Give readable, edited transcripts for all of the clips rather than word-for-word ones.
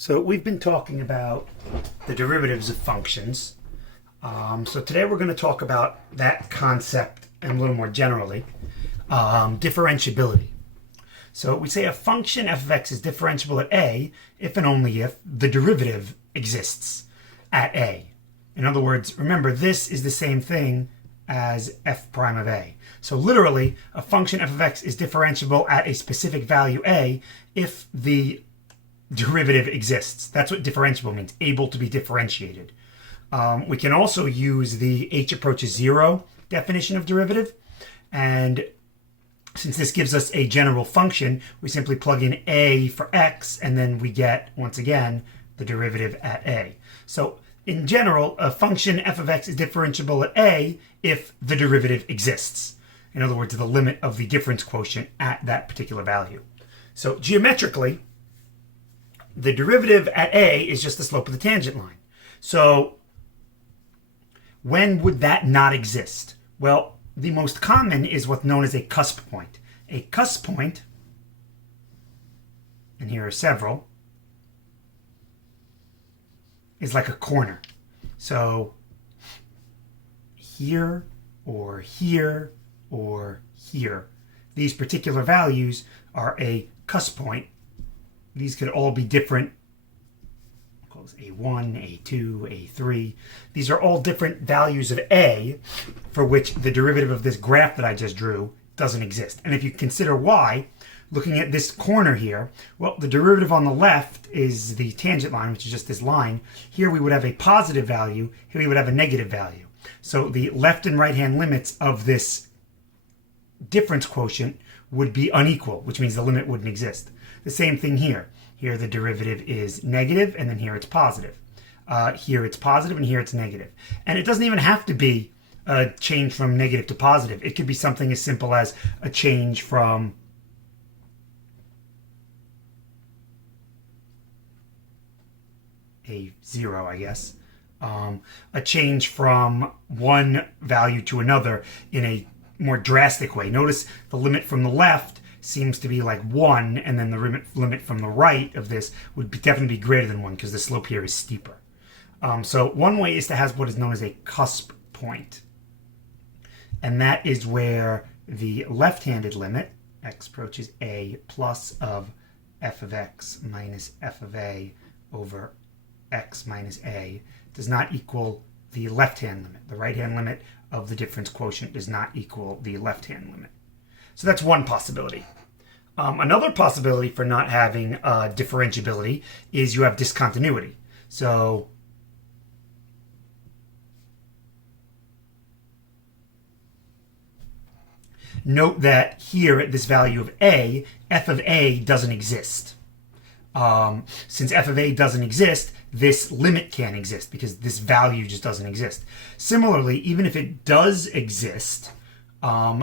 So we've been talking about the derivatives of functions. So today we're going to talk about that concept and a little more generally, differentiability. So we say a function f of x is differentiable at a if and only if the derivative exists at a. In other words, remember this is the same thing as f prime of a. So literally, a function f of x is differentiable at a specific value a if the derivative exists. That's what differentiable means, able to be differentiated. We can also use the h approaches 0 definition of derivative, and since this gives us a general function, we simply plug in a for x, and then we get, once again, the derivative at a. So in general, a function f of x is differentiable at a if the derivative exists. In other words, the limit of the difference quotient at that particular value. So geometrically, the derivative at a is just the slope of the tangent line. So when would that not exist? Well, the most common is what's known as a cusp point. A cusp point, and here are several, is like a corner. So here, or here, or here. These particular values are a cusp point. These could all be different. A1, A2, A3. These are all different values of A for which the derivative of this graph that I just drew doesn't exist. And if you consider why, looking at this corner here, well, the derivative on the left is the tangent line, which is just this line. Here we would have a positive value. Here we would have a negative value. So the left and right hand limits of this difference quotient would be unequal, which means the limit wouldn't exist. The same thing here. Here the derivative is negative, and then here it's positive. Here it's positive, and here it's negative. And it doesn't even have to be a change from negative to positive. It could be something as simple as a change from a 0, I guess. A change from one value to another in a more drastic way. Notice the limit from the left seems to be like 1, and then the limit from the right of this would definitely be greater than 1 because the slope here is steeper. So one way is to have what is known as a cusp point. And that is where the left-handed limit, x approaches a plus of f of x minus f of a over x minus a, does not equal the left-hand limit. The right-hand limit of the difference quotient does not equal the left-hand limit. So that's one possibility. Another possibility for not having differentiability is you have discontinuity. So note that here at this value of a, f of a doesn't exist. Since f of a doesn't exist, this limit can't exist because this value just doesn't exist. Similarly, even if it does exist,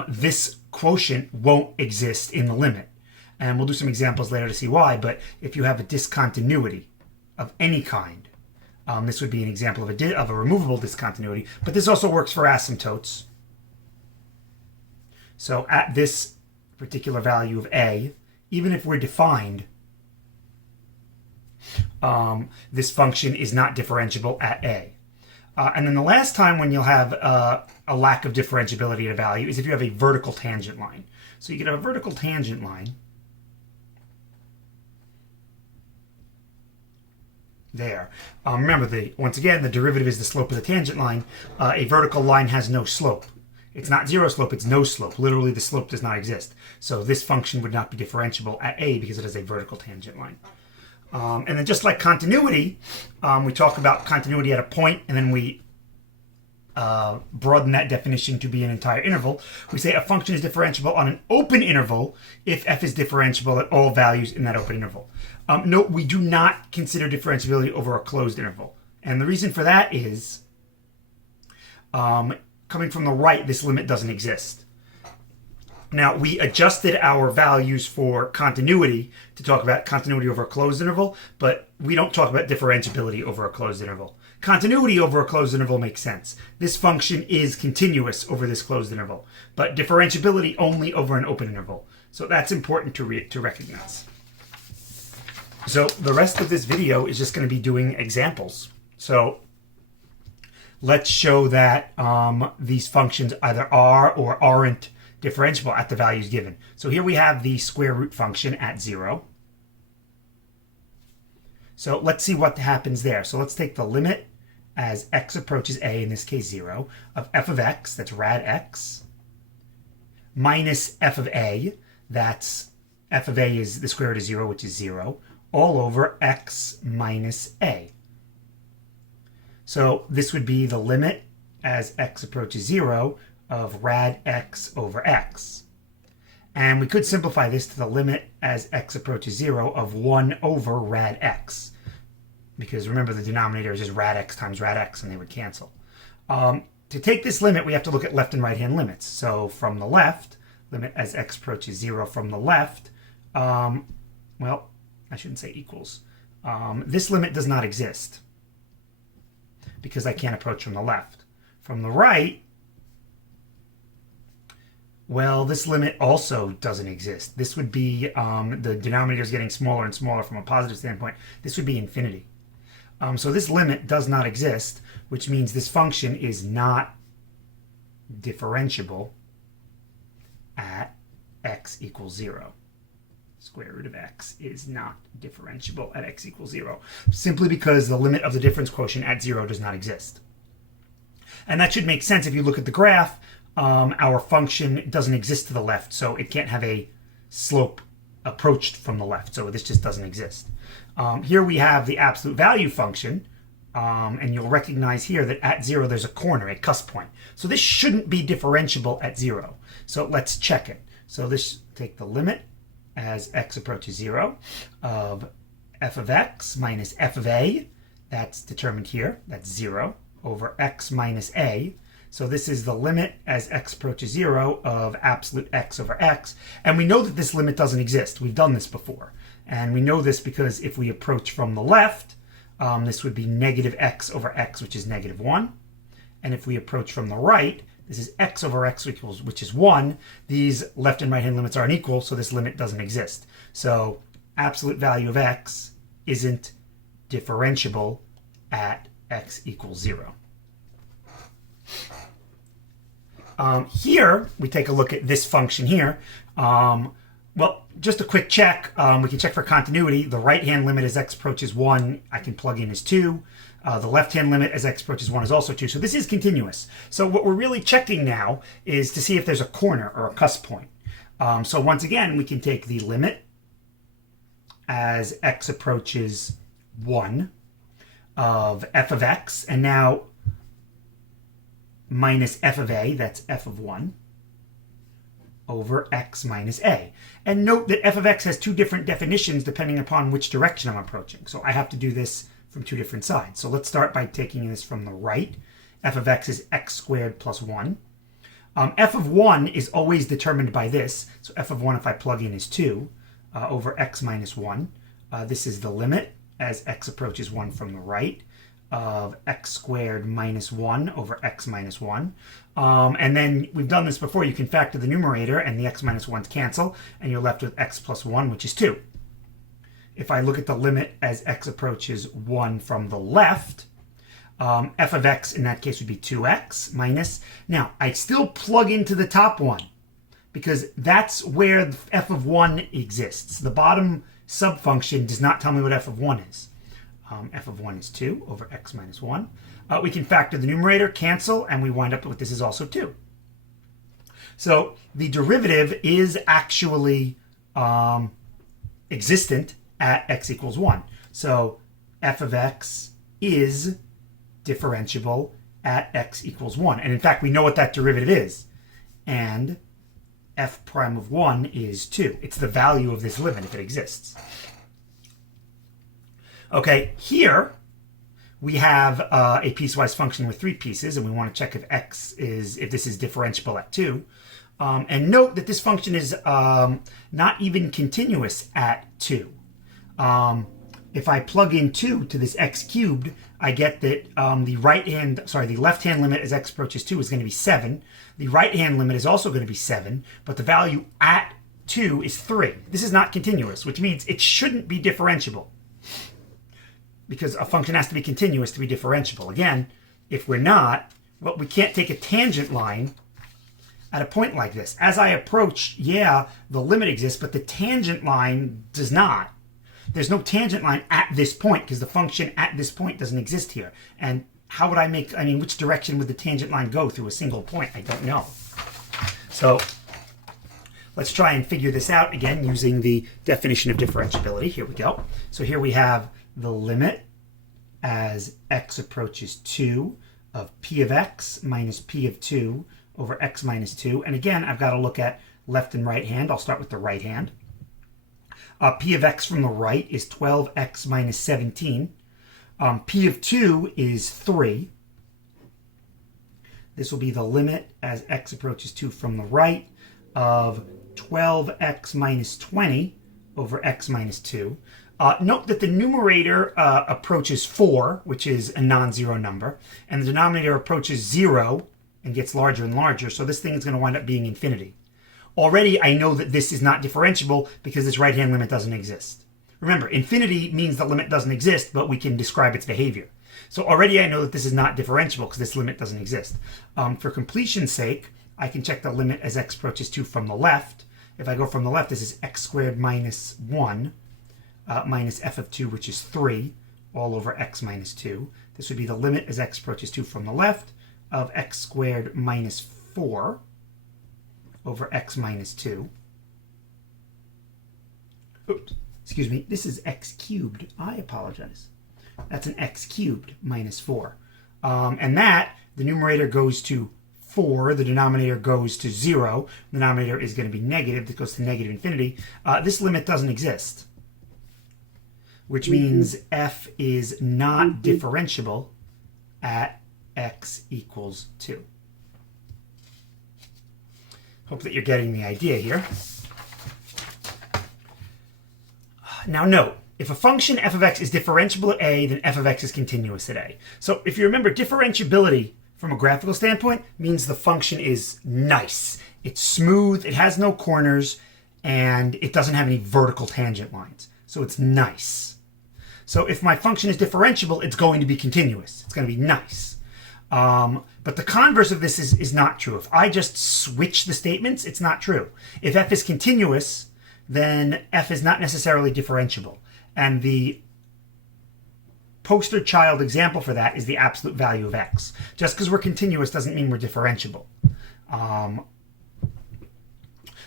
this quotient won't exist in the limit. And we'll do some examples later to see why, but if you have a discontinuity of any kind, this would be an example of a removable discontinuity, but this also works for asymptotes. So at this particular value of a, even if we're defined, this function is not differentiable at a. And then the last time when you'll have a lack of differentiability at a value is if you have a vertical tangent line. So you could have a vertical tangent line there. Remember, once again, the derivative is the slope of the tangent line. A vertical line has no slope. It's not zero slope, it's no slope. Literally, the slope does not exist. So this function would not be differentiable at a because it is a vertical tangent line. And then just like continuity, we talk about continuity at a point, and then we broaden that definition to be an entire interval. We say a function is differentiable on an open interval if f is differentiable at all values in that open interval. Note, we do not consider differentiability over a closed interval. And the reason for that is, coming from the right, this limit doesn't exist. Now, we adjusted our values for continuity to talk about continuity over a closed interval, but we don't talk about differentiability over a closed interval. Continuity over a closed interval makes sense. This function is continuous over this closed interval, but differentiability only over an open interval. So that's important to recognize. So the rest of this video is just going to be doing examples. So let's show that these functions either are or aren't differentiable at the values given. So here we have the square root function at 0. So let's see what happens there. So let's take the limit as x approaches a, in this case 0, of f of x, that's rad x, minus f of a, that's f of a is the square root of 0, which is 0, all over x minus a. So this would be the limit as x approaches 0 of rad x over x. And we could simplify this to the limit as x approaches 0 of 1 over rad x. Because remember, the denominator is just rad x times rad x, and they would cancel. To take this limit, we have to look at left and right-hand limits. So from the left, limit as x approaches 0 from the left, well, I shouldn't say equals. This limit does not exist because I can't approach from the left. From the right, well, this limit also doesn't exist. This would be, the denominator is getting smaller and smaller from a positive standpoint. This would be infinity. So this limit does not exist, which means this function is not differentiable at x equals 0. Square root of x is not differentiable at x equals 0, simply because the limit of the difference quotient at 0 does not exist. And that should make sense if you look at the graph. Our function doesn't exist to the left, so it can't have a slope approached from the left. So this just doesn't exist. Here we have the absolute value function, and you'll recognize here that at 0 there's a corner, a cusp point. So this shouldn't be differentiable at 0. So let's check it. So this, take the limit as x approaches 0 of f of x minus f of a, that's determined here, that's 0, over x minus a. So this is the limit as x approaches 0 of absolute x over x. And we know that this limit doesn't exist. We've done this before. And we know this because if we approach from the left, this would be negative x over x, which is negative 1. And if we approach from the right, this is x over x, which is 1. These left and right-hand limits aren't equal, so this limit doesn't exist. So absolute value of x isn't differentiable at x equals 0. Here, we take a look at this function here. Well, just a quick check. We can check for continuity. The right-hand limit as x approaches 1, I can plug in as 2. The left-hand limit as x approaches 1 is also 2. So this is continuous. So what we're really checking now is to see if there's a corner or a cusp point. So once again, we can take the limit as x approaches 1 of f of x, and now minus f of a, that's f of 1, over x minus a. And note that f of x has two different definitions depending upon which direction I'm approaching. So I have to do this from two different sides. So let's start by taking this from the right. F of x is x squared plus 1. F of 1 is always determined by this. So f of 1, if I plug in, is 2 over x minus 1. This is the limit as x approaches 1 from the right of x squared minus 1 over x minus 1. And then we've done this before. You can factor the numerator and the x minus 1s cancel, and you're left with x plus 1, which is 2. If I look at the limit as x approaches 1 from the left, f of x in that case would be 2x minus. Now, I still plug into the top one because that's where f of 1 exists. The bottom subfunction does not tell me what f of 1 is. F of 1 is 2 over x minus 1. We can factor the numerator, cancel, and we wind up with this is also 2. So the derivative is actually existent at x equals 1. So f of x is differentiable at x equals 1. And in fact, we know what that derivative is. And f prime of 1 is 2. It's the value of this limit if it exists. Okay, here we have a piecewise function with 3 pieces, and we want to check if if this is differentiable at 2. And note that this function is not even continuous at 2. If I plug in 2 to this x cubed, I get that the left-hand limit as x approaches 2 is going to be 7. The right-hand limit is also going to be 7, but the value at 2 is 3. This is not continuous, which means it shouldn't be differentiable. because a function has to be continuous to be differentiable. Again, if we're not, well, we can't take a tangent line at a point like this. As I approach, yeah, the limit exists, but the tangent line does not. There's no tangent line at this point because the function at this point doesn't exist here. And how would I mean, which direction would the tangent line go through a single point? I don't know. So let's try and figure this out again using the definition of differentiability. Here we go. So here we have the limit as x approaches 2 of p of x minus p of 2 over x minus 2. And again, I've got to look at left and right hand. I'll start with the right hand. P of x from the right is 12x minus 17. P of 2 is 3. This will be the limit as x approaches 2 from the right of 12x minus 20 over x minus 2. Note that the numerator approaches 4, which is a non-zero number, and the denominator approaches 0 and gets larger and larger, so this thing is going to wind up being infinity. Already I know that this is not differentiable because this right-hand limit doesn't exist. Remember, infinity means the limit doesn't exist, but we can describe its behavior. So already I know that this is not differentiable because this limit doesn't exist. For completion's sake, I can check the limit as x approaches 2 from the left. If I go from the left, this is x squared minus 1 minus f of 2, which is 3, all over x minus 2. This would be the limit as x approaches 2 from the left of x squared minus 4 over x minus 2. Oops, excuse me, this is x cubed. I apologize. That's an x cubed minus 4. And that, the numerator goes to 4, the denominator goes to 0. The denominator is going to be negative. That goes to negative infinity. This limit doesn't exist, which means f is not differentiable at x equals 2. Hope that you're getting the idea here. Now note, if a function f of x is differentiable at a, then f of x is continuous at a. So if you remember, differentiability from a graphical standpoint means the function is nice. It's smooth, it has no corners, and it doesn't have any vertical tangent lines. So it's nice. So if my function is differentiable, it's going to be continuous. It's going to be nice. But the converse of this is not true. If I just switch the statements, it's not true. If f is continuous, then f is not necessarily differentiable. And the poster child example for that is the absolute value of x. Just because we're continuous doesn't mean we're differentiable.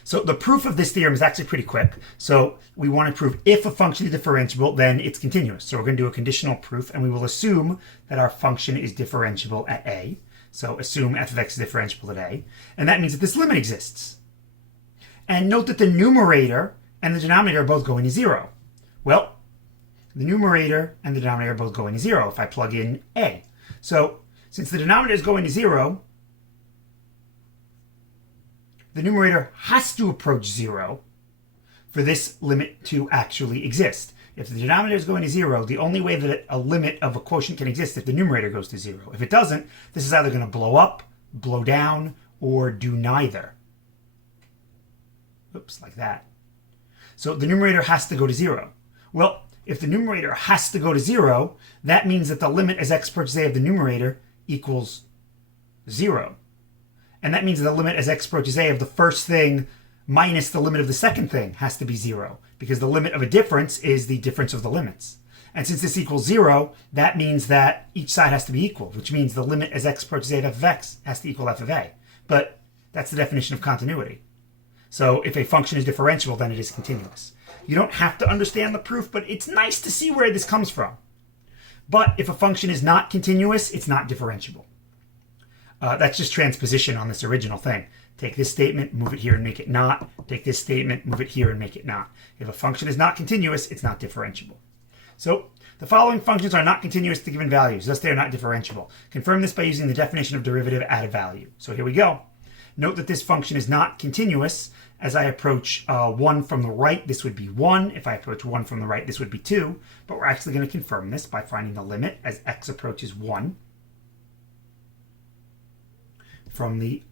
So the proof of this theorem is actually pretty quick. So we want to prove if a function is differentiable, then it's continuous. So we're going to do a conditional proof, and we will assume that our function is differentiable at a. So assume f of x is differentiable at a. And that means that this limit exists. And note that the numerator and the denominator are both going to 0. Well, the numerator and the denominator are both going to 0 if I plug in a. So since the denominator is going to 0, the numerator has to approach 0 for this limit to actually exist. If the denominator is going to 0, the only way that a limit of a quotient can exist is if the numerator goes to 0. If it doesn't, this is either going to blow up, blow down, or do neither. Oops, like that. So the numerator has to go to 0. Well, if the numerator has to go to 0, that means that the limit as x approaches a of the numerator equals 0. And that means that the limit as x approaches a of the first thing minus the limit of the second thing has to be 0, because the limit of a difference is the difference of the limits. And since this equals 0, that means that each side has to be equal, which means the limit as x approaches a of f of x has to equal f of a. But that's the definition of continuity. So if a function is differentiable, then it is continuous. You don't have to understand the proof, but it's nice to see where this comes from. But if a function is not continuous, it's not differentiable. That's just transposition on this original thing. Take this statement, move it here and make it not. Take this statement, move it here and make it not. If a function is not continuous, it's not differentiable. So the following functions are not continuous to given values, thus they are not differentiable. Confirm this by using the definition of derivative at a value. So here we go. Note that this function is not continuous. As I approach 1 from the right, this would be 1. If I approach 1 from the right, this would be 2. But we're actually going to confirm this by finding the limit as x approaches 1 from the,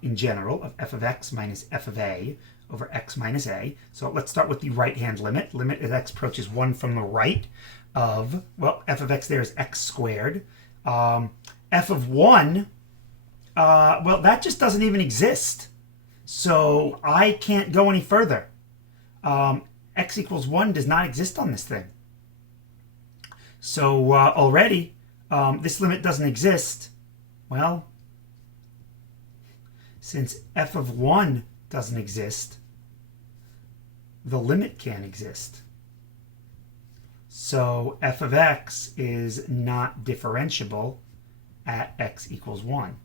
in general, of f of x minus f of a over x minus a. So let's start with the right-hand limit. Limit as x approaches 1 from the right of, well, f of x there is x squared. F of 1, well, that just doesn't even exist. So I can't go any further. X equals 1 does not exist on this thing. So already, this limit doesn't exist. Well, since f of 1 doesn't exist, the limit can't exist. So f of x is not differentiable at x equals 1.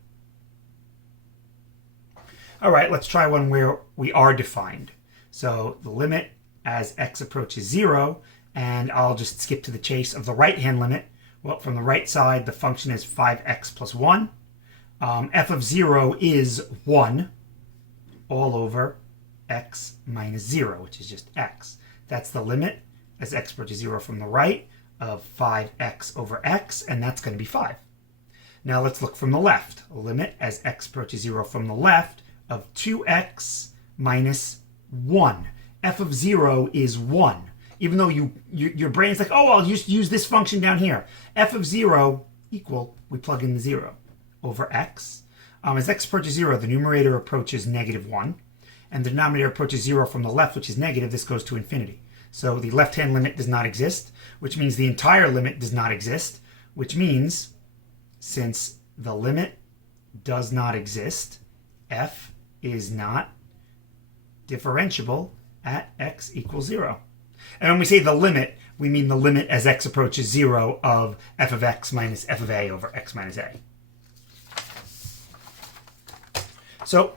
All right, let's try one where we are defined. So the limit as x approaches 0, and I'll just skip to the chase of the right-hand limit. Well, from the right side, the function is 5x plus 1. F of 0 is 1 all over x minus 0, which is just x. That's the limit as x approaches 0 from the right of 5x over x, and that's going to be 5. Now let's look from the left. Limit as x approaches 0 from the left of 2x minus 1. F of 0 is 1. Even though your brain is like, oh, I'll just use this function down here. F of 0 equal, we plug in the 0, over x. As x approaches 0, the numerator approaches negative 1. And the denominator approaches 0 from the left, which is negative. This goes to infinity. So the left-hand limit does not exist, which means the entire limit does not exist, which means since the limit does not exist, f is not differentiable at x equals 0. And when we say the limit, we mean the limit as x approaches 0 of f of x minus f of a over x minus a. So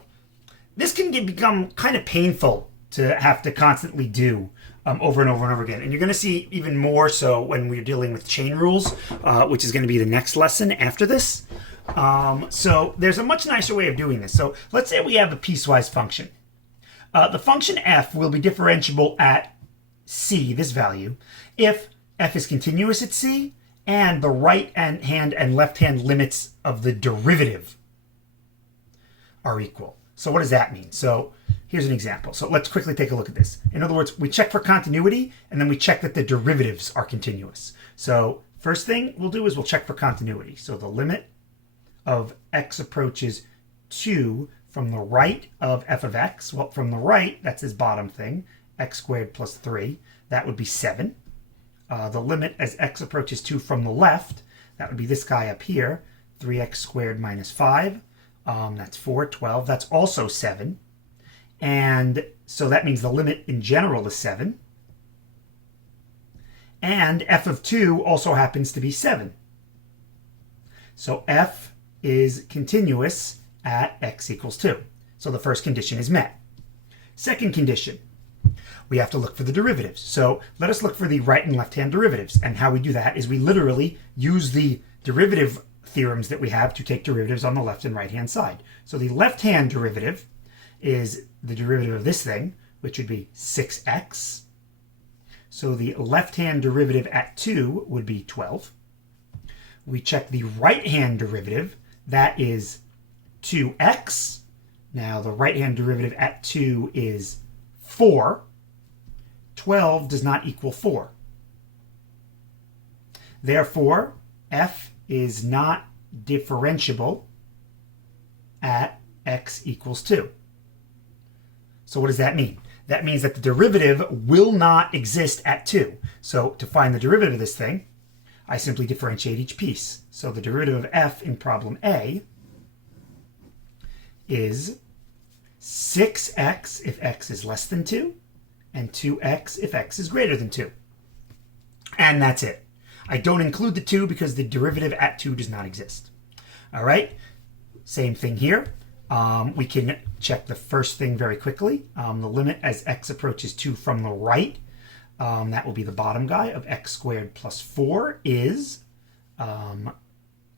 this can become kind of painful to have to constantly do over and over and over again. And you're going to see even more so when we're dealing with chain rules, which is going to be the next lesson after this. So there's a much nicer way of doing this. So let's say we have a piecewise function. The function f will be differentiable at c, this value, if f is continuous at c and the right hand and left hand limits of the derivative are equal. So what does that mean? So here's an example. So let's quickly take a look at this. In other words, we check for continuity and then we check that the derivatives are continuous. So first thing we'll do is we'll check for continuity. So the limit of x approaches 2 from the right of f of x, well, from the right, that's this bottom thing, x squared plus 3, that would be 7. The limit as x approaches 2 from the left, that would be this guy up here, 3x squared minus 5. That's 4, 12. That's also 7. And so that means the limit in general is 7. And f of 2 also happens to be 7. So f is continuous at x equals 2. So the first condition is met. Second condition, we have to look for the derivatives. So let us look for the right and left-hand derivatives. And how we do that is we literally use the derivative theorems that we have to take derivatives on the left and right-hand side. So the left-hand derivative is the derivative of this thing, which would be 6x. So the left-hand derivative at 2 would be 12. We check the right-hand derivative. That is 2x. Now the right-hand derivative at 2 is 4. 12 does not equal 4. Therefore, f is not differentiable at x equals 2. So what does that mean? That means that the derivative will not exist at 2. So to find the derivative of this thing, I simply differentiate each piece. So the derivative of f in problem A is 6x if x is less than 2, and 2x if x is greater than 2. And that's it. I don't include the 2 because the derivative at 2 does not exist. All right, same thing here. We can check the first thing very quickly. The limit as x approaches 2 from the right, that will be the bottom guy of x squared plus 4 is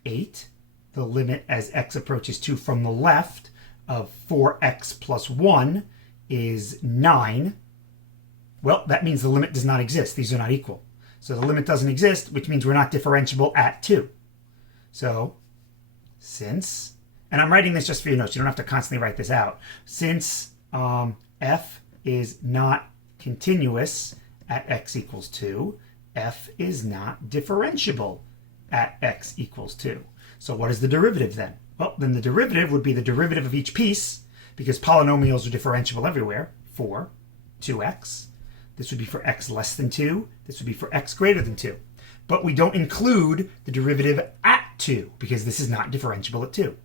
8. The limit as x approaches 2 from the left of 4x plus 1 is 9. Well, that means the limit does not exist. These are not equal. So the limit doesn't exist, which means we're not differentiable at 2. So since, and I'm writing this just for your notes, you don't have to constantly write this out. Since f is not continuous at x equals 2, f is not differentiable at x equals 2. So what is the derivative then? Well, then the derivative would be the derivative of each piece, because polynomials are differentiable everywhere, 4, 2x. This would be for x less than 2. This would be for x greater than 2. But we don't include the derivative at 2, because this is not differentiable at 2.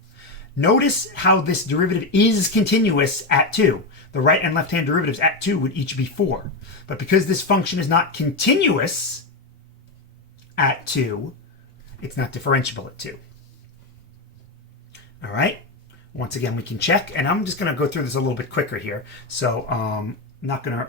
Notice how this derivative is continuous at 2. The right and left hand derivatives at 2 would each be 4. But because this function is not continuous at 2, it's not differentiable at 2. All right? Once again, we can check. And I'm just going to go through this a little bit quicker here. So not going to...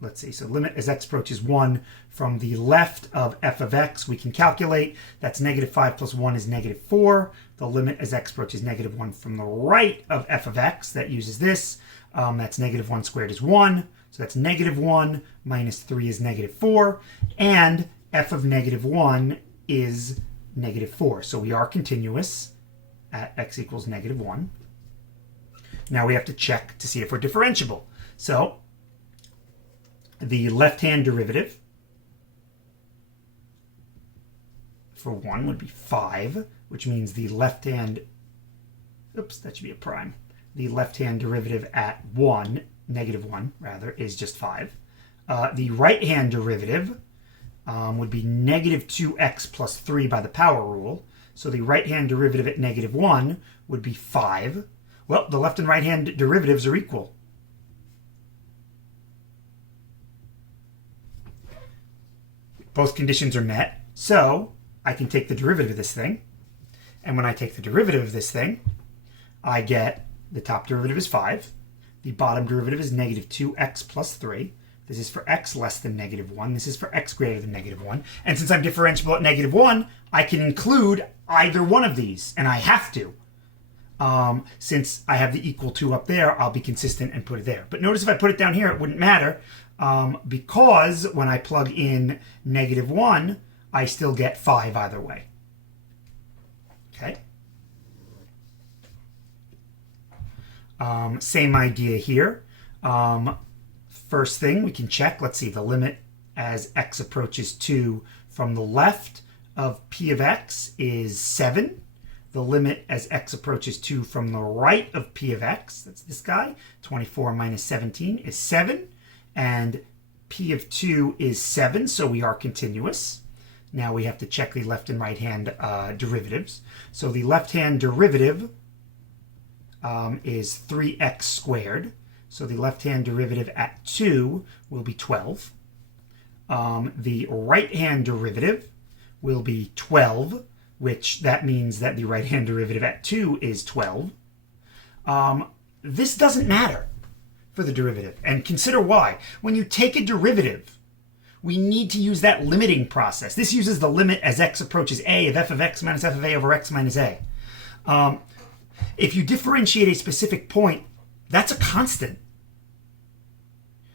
let's see, so limit as x approaches 1 from the left of f of x, we can calculate. That's negative 5 plus 1 is negative 4. The limit as x approaches negative 1 from the right of f of x, that uses this. That's negative 1 squared is 1. So that's negative 1 minus 3 is negative 4. And f of negative 1 is negative 4. So we are continuous at x equals negative 1. Now we have to check to see if we're differentiable. So the left-hand derivative for 1 would be 5, which means the left-hand, oops, that should be a prime. The left-hand derivative at 1, negative 1 rather, is just 5. The right-hand derivative would be negative 2x plus 3 by the power rule. So the right-hand derivative at negative 1 would be 5. Well, the left and right-hand derivatives are equal. Both conditions are met, so I can take the derivative of this thing. And when I take the derivative of this thing, I get the top derivative is 5. The bottom derivative is negative 2x plus 3. This is for x less than negative 1. This is for x greater than negative 1. And since I'm differentiable at negative 1, I can include either one of these, and I have to. Since I have the equal to up there, I'll be consistent and put it there. But notice if I put it down here, it wouldn't matter, because when I plug in negative 1, I still get 5 either way. Okay. Same idea here. First thing we can check, let's see, the limit as x approaches 2 from the left of p of x is 7. The limit as x approaches 2 from the right of p of x, that's this guy, 24 minus 17 is 7. And p of 2 is 7, so we are continuous. Now we have to check the left and right hand derivatives. So the left hand derivative is 3x squared. So the left hand derivative at 2 will be 12. The right hand derivative will be 12, which that means that the right hand derivative at 2 is 12. This doesn't matter for the derivative, and consider why. When you take a derivative, we need to use that limiting process. This uses the limit as x approaches a of f of x minus f of a over x minus a. If you differentiate a specific point, that's a constant.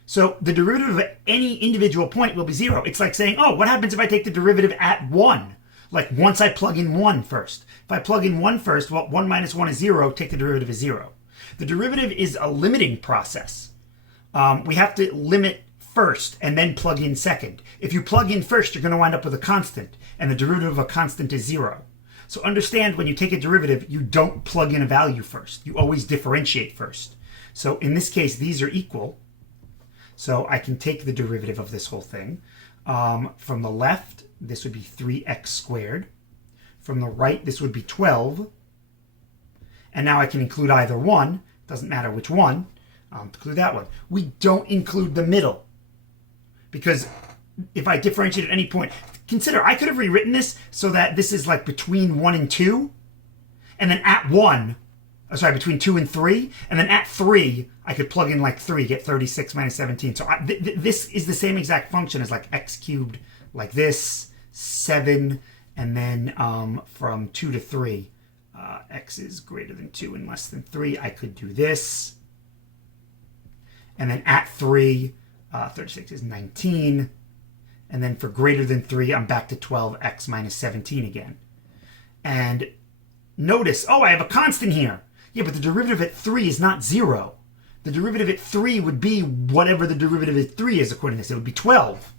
So the derivative of any individual point will be 0. It's like saying, oh, what happens if I take the derivative at 1? Like once I plug in 1 first. If I plug in 1 first, well, 1 minus 1 is 0, take the derivative as 0. The derivative is a limiting process. We have to limit first and then plug in second. If you plug in first, you're going to wind up with a constant, and the derivative of a constant is 0. So understand, when you take a derivative, you don't plug in a value first. You always differentiate first. So in this case, these are equal. So I can take the derivative of this whole thing. From the left, this would be 3x squared. From the right, this would be 12. And now I can include either one. Doesn't matter which one. Include that one. We don't include the middle, because if I differentiate at any point, consider I could have rewritten this so that this is like between 1 and 2, and then at 1, between 2 and 3, and then at 3, I could plug in like 3, get 36 minus 17. So this is the same exact function as like x cubed, like this, 7, and then from 2 to 3, x is greater than 2 and less than 3. I could do this. And then at 3, 36 is 19. And then for greater than 3, I'm back to 12x minus 17 again. And notice, oh, I have a constant here. Yeah, but the derivative at 3 is not 0. the derivative at 3 would be whatever the derivative at 3 is according to this. It would be 12.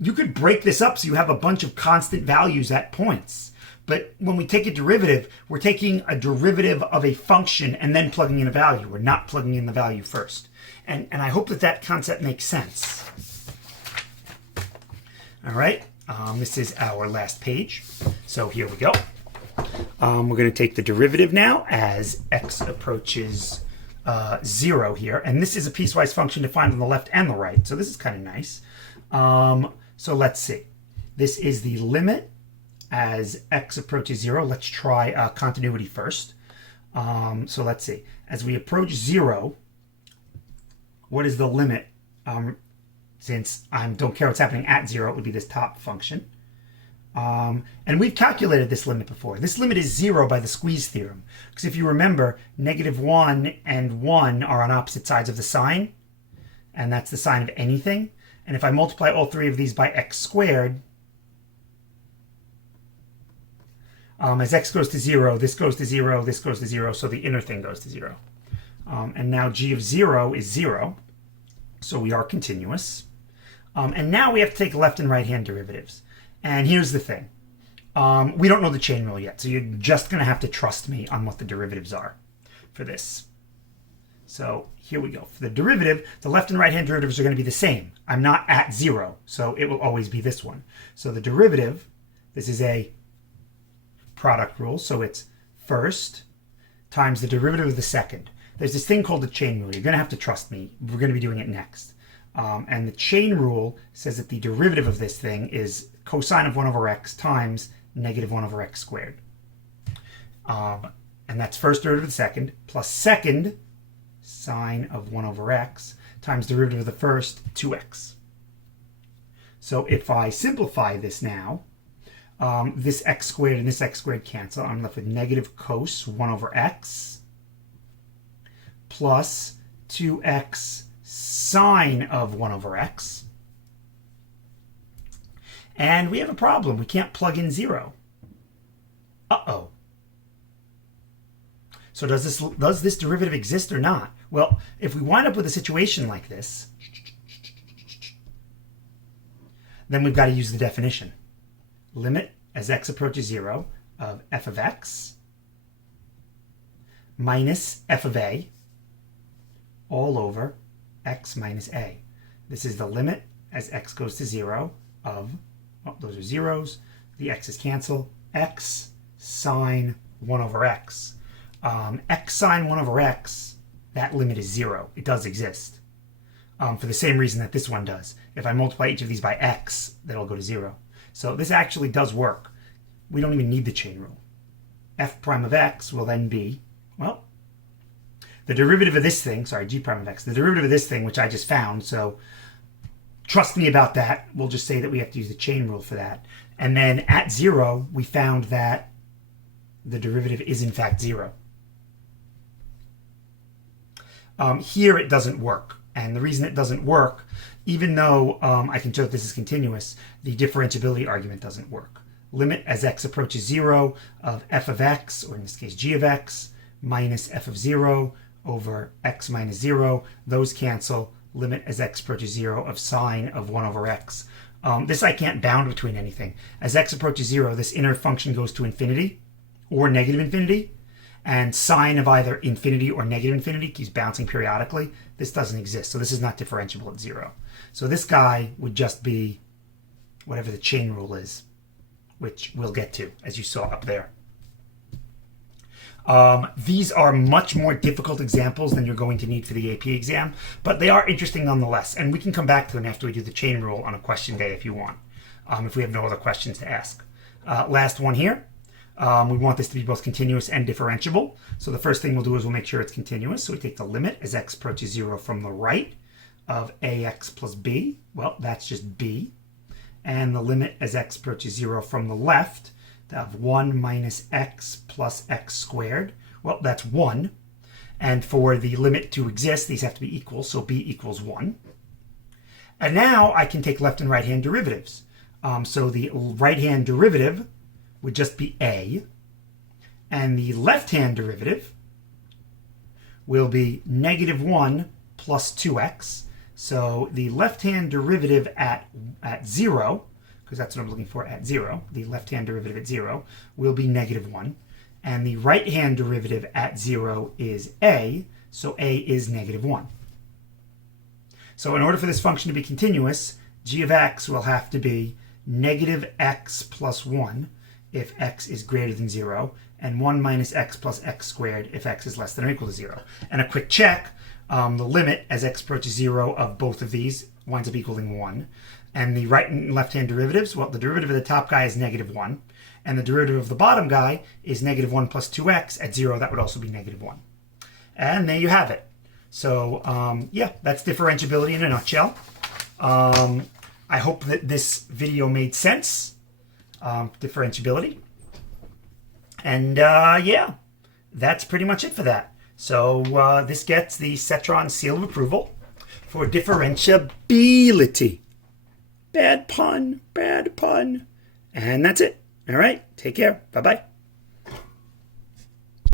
You could break this up so you have a bunch of constant values at points. But when we take a derivative, we're taking a derivative of a function and then plugging in a value. We're not plugging in the value first. And I hope that that concept makes sense. All right, this is our last page. So here we go. We're going to take the derivative now as x approaches 0 here. And this is a piecewise function defined on the left and the right. So this is kind of nice. So let's see. This is the limit as x approaches 0. Let's try continuity first. So let's see. As we approach 0, what is the limit? Since I don't care what's happening at 0, it would be this top function. And we've calculated this limit before. This limit is 0 by the squeeze theorem. Because if you remember, -1 and 1 are on opposite sides of the sign. And that's the sign of anything. And if I multiply all three of these by x squared, as x goes to 0, this goes to 0, this goes to 0, so the inner thing goes to 0. And now g of 0 is 0, so we are continuous. And now we have to take left and right hand derivatives. And here's the thing. We don't know the chain rule yet, so you're just going to have to trust me on what the derivatives are for this. So here we go. For the derivative, the left and right hand derivatives are going to be the same. I'm not at 0, so it will always be this one. So the derivative, this is a product rule, so it's first times the derivative of the second. There's this thing called the chain rule. You're going to have to trust me. We're going to be doing it next. And the chain rule says that the derivative of this thing is cosine of 1 over x times -1 over x squared. And that's first derivative of the second plus second sine of 1 over x times derivative of the first, 2x. So if I simplify this now, this x squared and this x squared cancel. I'm left with negative cos 1 over x plus 2x sine of 1 over x. And we have a problem. We can't plug in 0. Uh-oh. So does this derivative exist or not? Well, if we wind up with a situation like this, then we've got to use the definition. Limit as x approaches 0 of f of x minus f of a all over x minus a. This is the limit as x goes to 0 of, well, those are zeros, the x's cancel, x sine 1 over x. X sine 1 over x, that limit is 0. It does exist. For the same reason that this one does. If I multiply each of these by x, that'll go to 0. So this actually does work. We don't even need the chain rule. F prime of x will then be, well, the derivative of this thing, sorry, g prime of x, the derivative of this thing, which I just found, so trust me about that. We'll just say that we have to use the chain rule for that. And then at 0, we found that the derivative is in fact 0. Here it doesn't work. And the reason it doesn't work, even though I can show that this is continuous, the differentiability argument doesn't work. Limit as x approaches 0 of f of x, or in this case g of x, minus f of 0 over x minus 0. Those cancel. Limit as x approaches 0 of sine of 1 over x. This I can't bound between anything. As x approaches 0, this inner function goes to infinity or negative infinity. And sine of either infinity or negative infinity keeps bouncing periodically. This doesn't exist, so this is not differentiable at 0. So this guy would just be whatever the chain rule is, which we'll get to, as you saw up there. These are much more difficult examples than you're going to need for the AP exam, but they are interesting nonetheless, and we can come back to them after we do the chain rule on a question day if you want, if we have no other questions to ask. Last one here. We want this to be both continuous and differentiable. So the first thing we'll do is we'll make sure it's continuous. So we take the limit as x approaches 0 from the right of ax plus b. Well, that's just b. And the limit as x approaches 0 from the left of 1 minus x plus x squared. Well, that's 1. And for the limit to exist, these have to be equal. So b equals 1. And now I can take left and right hand derivatives. So the right hand derivative would just be a, and the left-hand derivative will be negative 1 plus 2x. So the left-hand derivative at 0, because that's what I'm looking for at 0, the left-hand derivative at 0 will be negative 1. And the right-hand derivative at 0 is a, so a is negative 1. So in order for this function to be continuous, g of x will have to be negative x plus 1 if x is greater than 0, and 1 minus x plus x squared if x is less than or equal to 0. And a quick check, the limit as x approaches 0 of both of these winds up equaling 1. And the right and left-hand derivatives, well, the derivative of the top guy is negative 1. And the derivative of the bottom guy is negative 1 plus 2x. At 0, that would also be negative 1. And there you have it. So, yeah, that's differentiability in a nutshell. I hope that this video made sense. Differentiability. And, yeah, that's pretty much it for that. So, this gets the Cetron seal of approval for differentiability. Bad pun, bad pun. And that's it. All right, take care. Bye-bye.